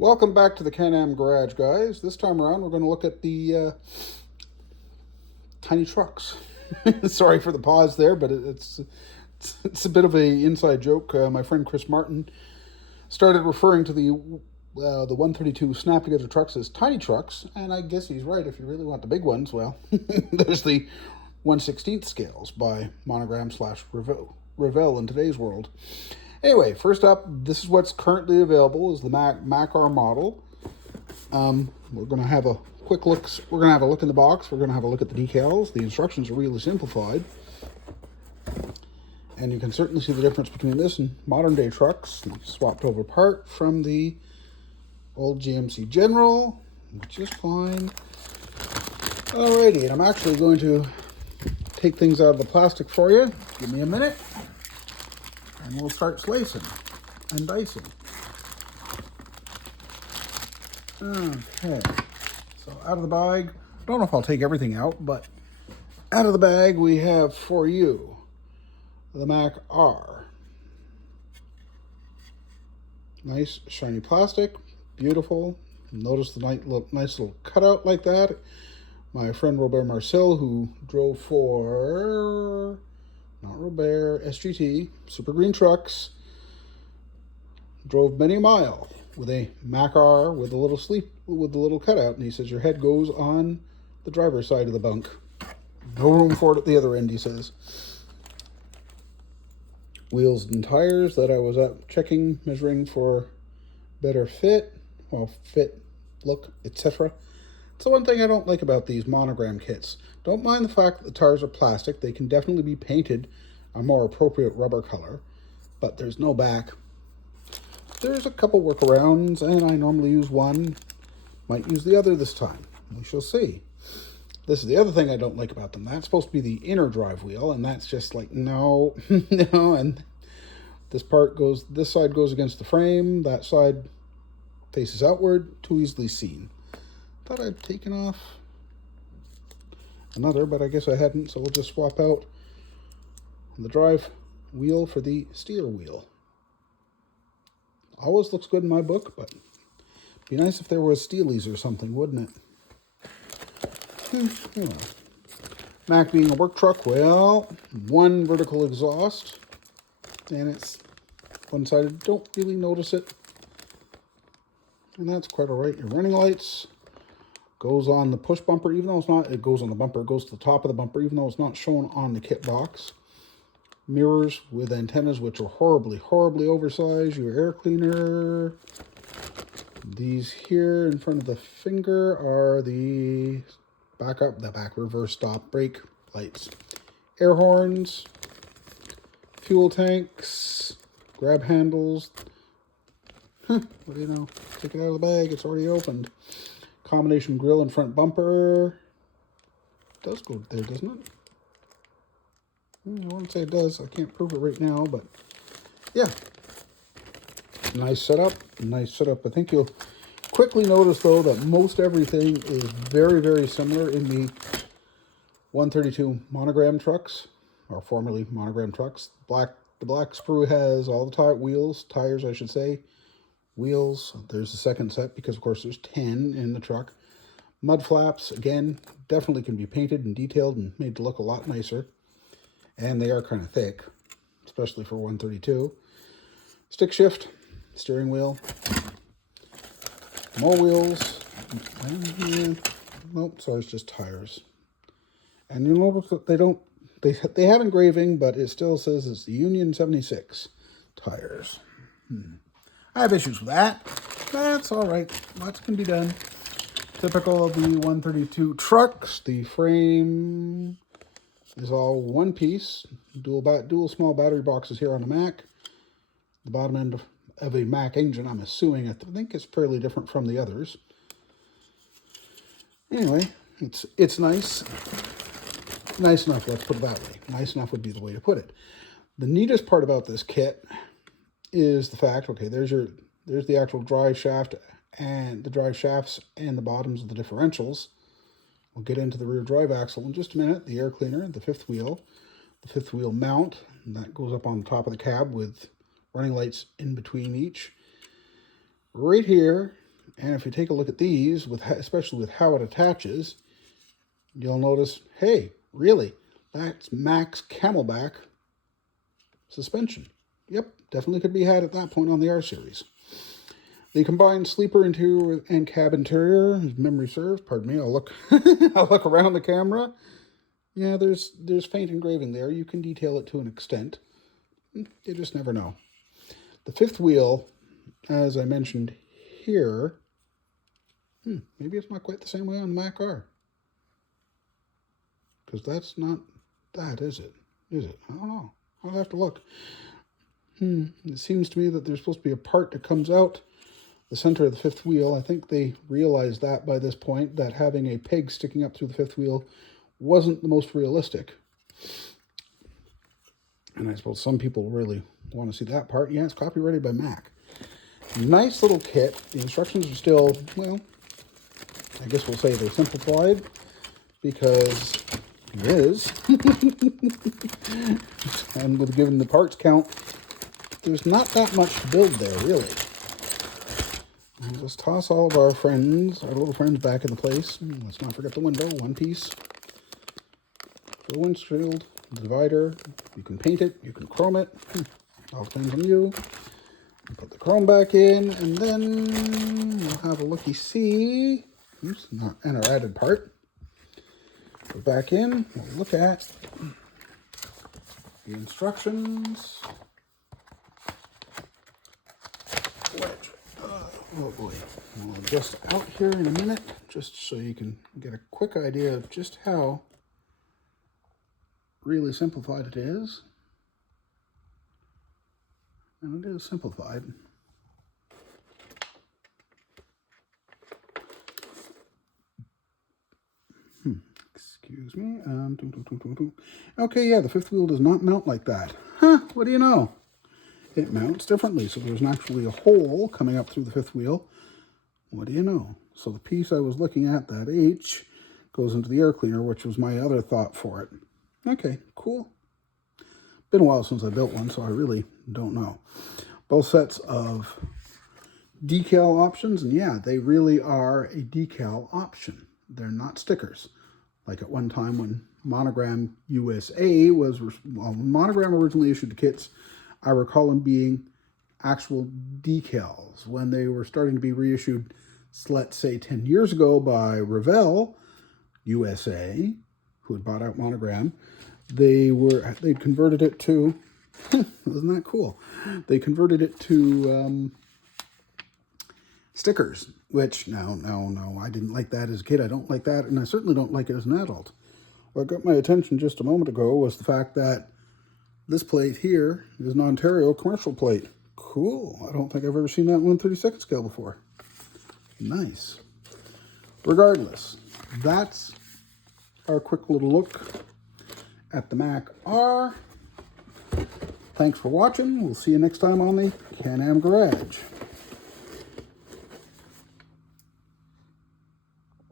Welcome back to the Can-Am Garage, guys. This time around, we're going to look at the tiny trucks. Sorry for the pause there, but it's a bit of a inside joke. My friend Chris Martin started referring to the 132 snap together trucks as tiny trucks, and I guess he's right. If you really want the big ones, well, there's the 1/16 scales by Monogram / Revell in today's world. Anyway, first up, this is what's currently available is the Mack R model. We're going to have a quick look. We're going to have a look in the box. We're going to have a look at the decals. The instructions are really simplified. And you can certainly see the difference between this and modern day trucks. Swapped over part from the old GMC General, which is fine. Alrighty, and I'm actually going to take things out of the plastic for you. Give me a minute. And we'll start slicing and dicing. Okay, so out of the bag, don't know if I'll take everything out, but out of the bag we have for you the Mack R. Nice shiny plastic, beautiful. Notice the nice little cutout like that. My friend Robert Marcel, who drove for not Robert, SGT, Super Green Trucks, drove many a mile with a Mack R with a little cutout, and he says your head goes on the driver's side of the bunk. No room for it at the other end, he says. Wheels and tires that I was up checking, measuring for better fit, look, etc. It's the one thing I don't like about these Monogram kits. Don't mind the fact that the tires are plastic. They can definitely be painted a more appropriate rubber color, but there's no back. There's a couple workarounds, and I normally use one. Might use the other this time. We shall see. This is the other thing I don't like about them. That's supposed to be the inner drive wheel, and that's just like, no, no. And this side goes against the frame. That side faces outward, too easily seen. Thought I'd taken off another, but I guess I hadn't, so we'll just swap out the drive wheel for the steer wheel. Always looks good in my book, but it'd be nice if there was Steelies or something, wouldn't it? Yeah. Mack being a work truck, well, one vertical exhaust, and it's one-sided. Don't really notice it, and that's quite all right. Your running lights goes on the push bumper, even though it's not, it goes on the bumper, it goes to the top of the bumper, even though it's not shown on the kit box. Mirrors with antennas, which are horribly, horribly oversized. Your air cleaner. These here in front of the finger are the back reverse stop brake lights. Air horns, fuel tanks, grab handles. What do you know? Take it out of the bag, it's already opened. Combination grille and front bumper. It does go there, doesn't it? I won't say it does. I can't prove it right now, but yeah. Nice setup. Nice setup. I think you'll quickly notice, though, that most everything is very, very similar in the 132 Monogram trucks, or formerly Monogram trucks. The black sprue has all the tires, I should say. Wheels, there's the second set because, of course, there's 10 in the truck. Mud flaps, again, definitely can be painted and detailed and made to look a lot nicer. And they are kind of thick, especially for 132. Stick shift, steering wheel, more wheels. Nope, sorry, it's just tires. And you'll notice that they have engraving, but it still says it's the Union 76 tires. I have issues with that. That's all right. Lots can be done. Typical of the 132 trucks, the frame is all one piece. Dual small battery boxes here on the Mack. The bottom end of a Mack engine, I'm assuming. I think it's fairly different from the others. Anyway, it's nice. Nice enough, let's put it that way. Nice enough would be the way to put it. The neatest part about this kit is the fact, okay, there's the actual drive shaft and the drive shafts and the bottoms of the differentials. We'll get into the rear drive axle in just a minute. The air cleaner, the fifth wheel mount, and that goes up on the top of the cab with running lights in between each. Right here, And if you take a look at these, especially with how it attaches, you'll notice, hey, really, that's Mack's Camelback suspension. Yep, definitely could be had at that point on the R Series. The combined sleeper interior and cab interior, as memory serves, pardon me, I'll look I'll look around the camera. Yeah, there's faint engraving there. You can detail it to an extent. You just never know. The fifth wheel, as I mentioned here, maybe it's not quite the same way on the Mack R. Because that's not that, is it? Is it? I don't know. I'll have to look. It seems to me that there's supposed to be a part that comes out the center of the fifth wheel. I think they realized that by this point, that having a peg sticking up through the fifth wheel wasn't the most realistic. And I suppose some people really want to see that part. Yeah, it's copyrighted by Mack. Nice little kit. The instructions are still, well, I guess we'll say they're simplified, because it is. And with given the parts count, there's not that much to build there, really. I'll just toss all of our little friends back in the place. Let's not forget the window, one piece. For the windshield, the divider, you can paint it, you can chrome it. All depends on you. Put the chrome back in, and then we'll have a looky-see. Oops, and our added part. Go back in, we'll look at the instructions. Oh boy, we'll adjust out here in a minute, just so you can get a quick idea of just how really simplified it is. And it is simplified. Excuse me. Okay, yeah, the fifth wheel does not mount like that. Huh, what do you know? It mounts differently, so there's actually a hole coming up through the fifth wheel. What do you know? So the piece I was looking at, that H, goes into the air cleaner, which was my other thought for it. Okay, cool. Been a while since I built one, so I really don't know. Both sets of decal options, and yeah, they really are a decal option. They're not stickers. Like at one time when Monogram USA was, well, when Monogram originally issued the kits, I recall them being actual decals. When they were starting to be reissued, let's say 10 years ago by Revell USA, who had bought out Monogram, they'd converted it to, isn't that cool? They converted it to stickers, which no, I didn't like that as a kid. I don't like that, and I certainly don't like it as an adult. What got my attention just a moment ago was the fact that this plate here is an Ontario commercial plate. Cool. I don't think I've ever seen that 1/32 scale before. Nice. Regardless, that's our quick little look at the Mack R. Thanks for watching. We'll see you next time on the Can-Am Garage.